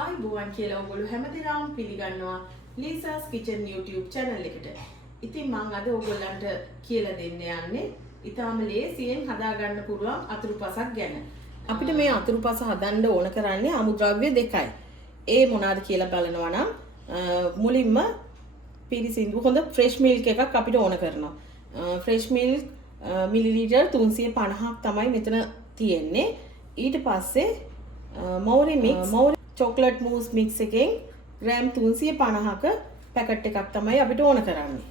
ආයිබෝවන් කියලා ඔයගොල්ලෝ හැමදේම පිළිගන්නවා ලීසාස් කිචන් YouTube channel එකට. ඉතින් මම අද ඔයගොල්ලන්ට කියලා දෙන්න යන්නේ ඊටාම ලේසියෙන් හදාගන්න පුළුවන් අතුරුපසක් ගැන. අපිට මේ අතුරුපස හදන්න ඕන කරන්නේ අමුද්‍රව්‍ය දෙකයි. ඒ මොනවාද කියලා බලනවා නම් මුලින්ම පිරිසිදු හොඳ fresh milk එකක් අපිට ඕන කරනවා. fresh milk මිලිලීටර් 350ක් තමයි මෙතන තියෙන්නේ. ඊට පස්සේ මෝරි mix chocolate mousse mix එකෙන් ග්‍රෑම් 350ක පැකට් එකක් තමයි අපිට ඕන කරන්නේ.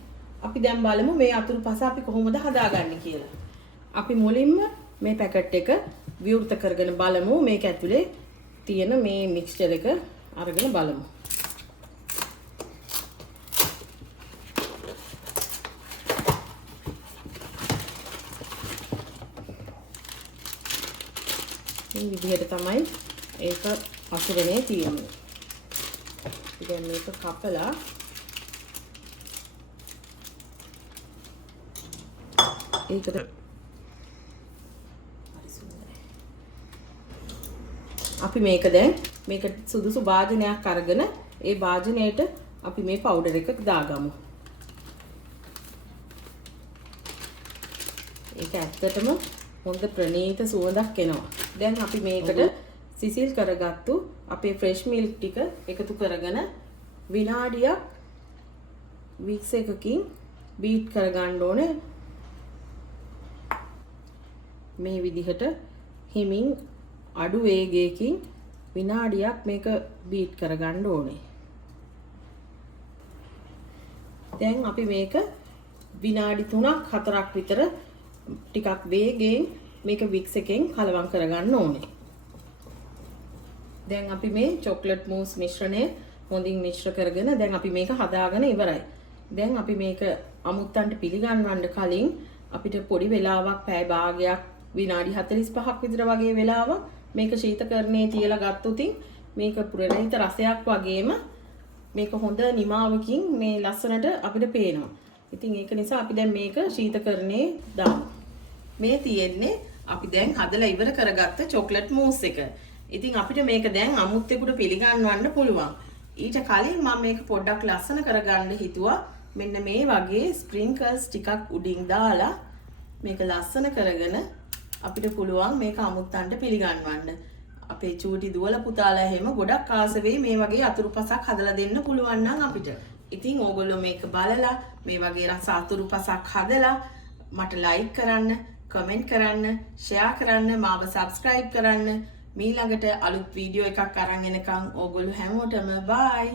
අපි දැන් බලමු මේ අතුරුපස අපි කොහොමද හදාගන්නේ කියලා. අපි මුලින්ම මේ පැකට් එක විවෘත කරගෙන බලමු මේක ඇතුලේ තියෙන මේ මික්ස්චර් එක අරගෙන බලමු. මේ විදිහට තමයි ඒක අසුරනේ තියෙන්නේ. දැන් මේක කපලා ඒකට අපි මේක දැන් මේක සුදුසු භාජනයක් අරගෙන ඒ භාජනයට අපි මේ පවුඩර් එක දාගමු. ඒක ඇත්තටම හොඳ ප්‍රණීත සුවඳක් එනවා. දැන් අපි මේකට සිසිල් කරගත්තු අපේ ෆ්‍රෙෂ් මිල්ක් ටික එකතු කරගෙන විනාඩියක් වික්ස් එකකින් බීට් කරගන්න ඕනේ. මේ විදිහට හිමින් අඩු වේගයකින් විනාඩියක් මේක බීට් කරගන්න ඕනේ. දැන් අපි මේක විනාඩි 3ක් 4ක් විතර ටිකක් වේගයෙන් මේක වික්ස් එකෙන් කලවම් කරගන්න ඕනේ. දැන් අපි මේ chocolate mousse මිශ්‍රණය හොඳින් මිශ්‍ර කරගෙන දැන් අපි මේක හදාගෙන ඉවරයි. දැන් අපි මේක අමුත්තන්ට පිළිගන්වන්න කලින් අපිට පොඩි වෙලාවක් පැය භාගයක් විනාඩි 45ක් විතර වගේ වෙලාවක් මේක ශීතකරණයේ තියලා ගත්තොතින් මේක පුරණිත රසයක් වගේම මේක හොඳ නිමාවකින් මේ ලස්සනට අපිට පේනවා. ඉතින් ඒක නිසා අපි දැන් මේක ශීතකරණයේ දාමු. මේ තියෙන්නේ අපි දැන් හදලා ඉවර කරගත්ත chocolate mousse එක. ඉතින් අපිට මේක දැන් අමුත්තෙකුට පිළිගන්වන්න පුළුවන්. ඊට කලින් මම මේක පොඩ්ඩක් ලස්සන කරගන්න හිතුවා. මෙන්න මේ වගේ ස්ප්‍රින්කල්ස් ටිකක් උඩින් දාලා මේක ලස්සන කරගෙන අපිට පුළුවන් මේක අමුත්තන්ට පිළිගන්වන්න. අපේ චූටි දුවල පුතාලා එහෙම ගොඩක් ආස වෙයි මේ වගේ අතුරුපසක් හදලා දෙන්න පුළුවන් නම් අපිට. ඉතින් ඕගොල්ලෝ මේක බලලා මේ වගේ රස අතුරුපසක් හදලා මට ලයික් කරන්න, කමෙන්ට් කරන්න, ෂෙයා කරන්න, මාව සබ්ස්ක්‍රයිබ් කරන්න. මීළඟට අලුත් වීඩියෝ එකක් අරන් එනකම් ඕගොල්ලෝ හැමෝටම බයි.